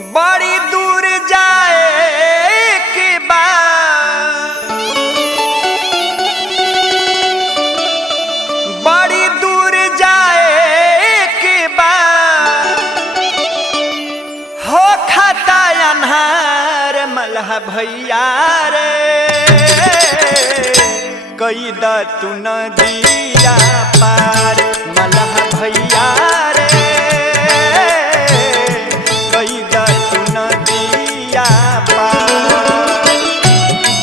बड़ी दूर जाए के बाद, बड़ी दूर जाए के बाद हो खाता अन्हार मलहा भैया रे कई द तू नदिया पार मलहा भैया रे कई द तू नदिया पार।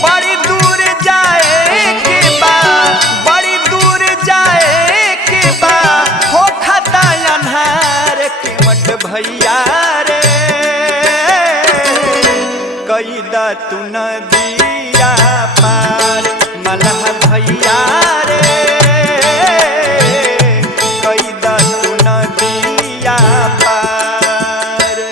बड़ी दूर जाए के बाद, बड़ी दूर जाए के बाद हो खाता अन्हार केवट भैया रे कई द तू नदिया पार मलहा भैया रे कई द तू नदिया पार।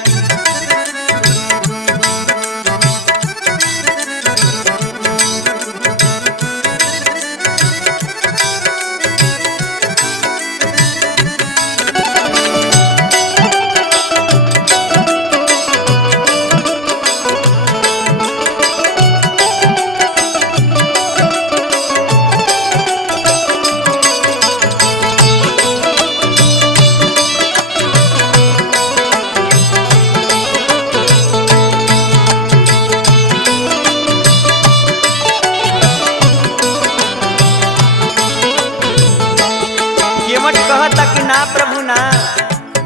केवट कहता कि ना प्रभु ना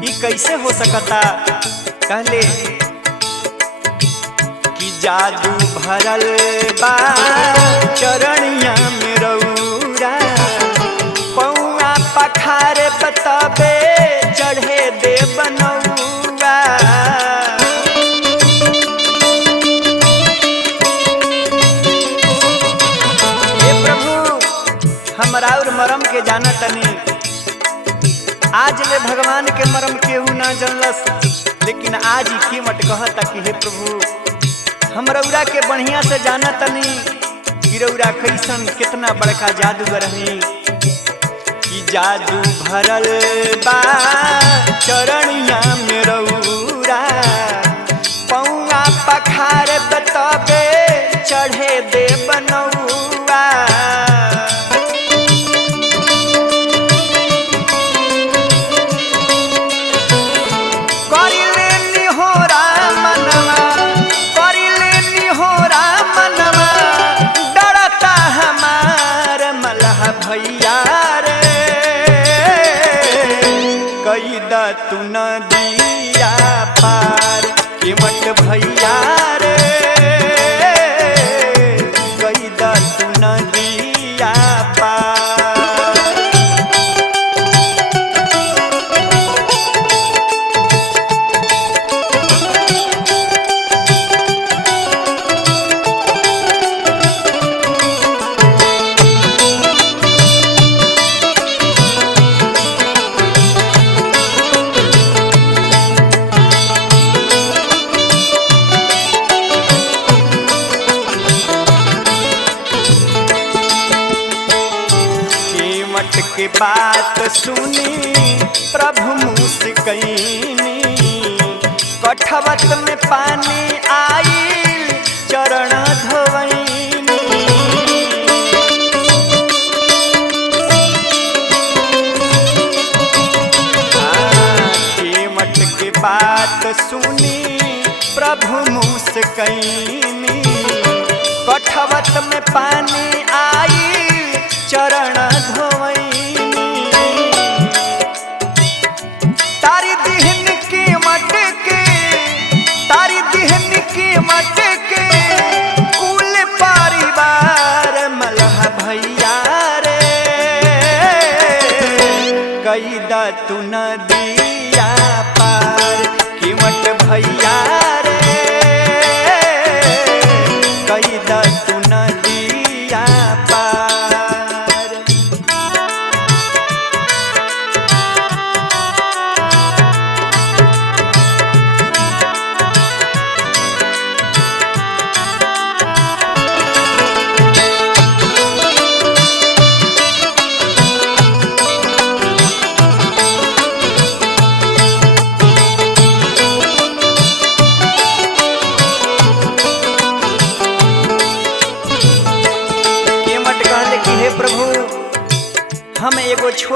ये कैसे हो सकता। कहले कि जादू भरल बा चरणिया में रौरा पौआ पखार बताबे चढ़े दे बनौआ। हे प्रभु हमरा और मरम के जाना तनी, आज ले भगवान के मरम केहू ना जानलस, लेकिन आज ही कीमत कहता कि हे प्रभु हम रउरा के बढ़िया से जाना तनी कि रउरा कैसन कितना बड़का जादूगर हई। कि जादू भरल बा चरणिया में रउरा पौआ पखार बताबे चढ़े दे बनौआ। भैया रे कई द तू नदिया पार केवट भैया रे कई द तू नदिया पार। के बात सुनी प्रभु मुस्कैनी कठवत में पानी आइल चरण धोवैनी। केवट के बात सुनी प्रभु मुस्कैनी कठवत में पानी आइल चरण धोवैनी। तारी दिहन के मटके, तारी दिहन के मटके कुल परिवार मलहा भैया रे कई द तू नदिया पार केवट भैया रे कई द तू नदिया पार।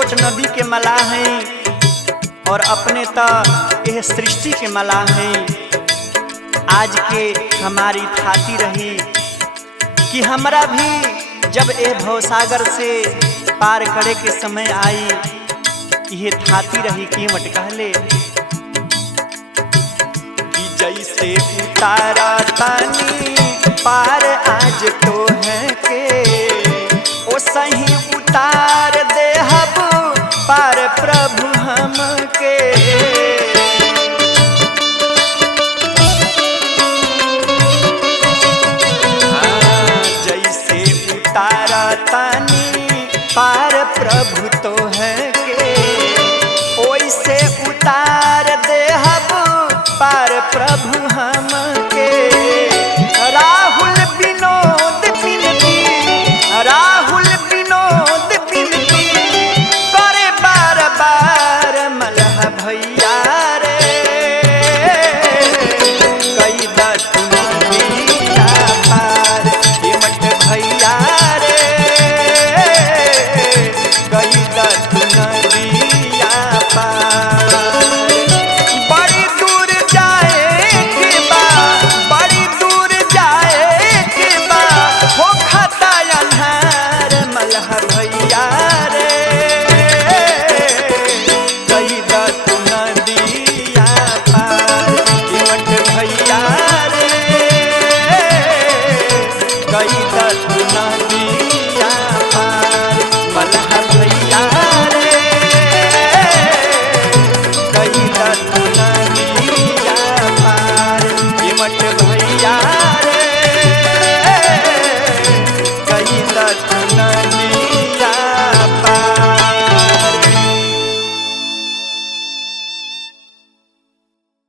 छोट नदी के मलाह हैं और अपने तो यह सृष्टि के मलाह हैं। आज के हमारी थाती रही कि हमरा भी जब ए भवसागर से पार करे के समय आई, ये थाती रही कीमत कहले कि जैसे उतारा तानी पार आज तो है के ओ सही उतार दे हब पार प्रभु हमके। जैसे उतारा तानी पार प्रभु तो है के ओइसे उतार दे हब पार प्रभु हमके। राहुल विनोद बिनती, राहुल विनोद बिनती करे बार बार मलह भैया रे कई दुनिया पार कीमत भैया रे कई दुनिया पार। बड़ी दूर जाए के बा, बड़ी दूर जाए के बा हो खाता अन्हार मलह भैया रे कई नदिया पार कीमत भैया रे कई नदिया पार मलह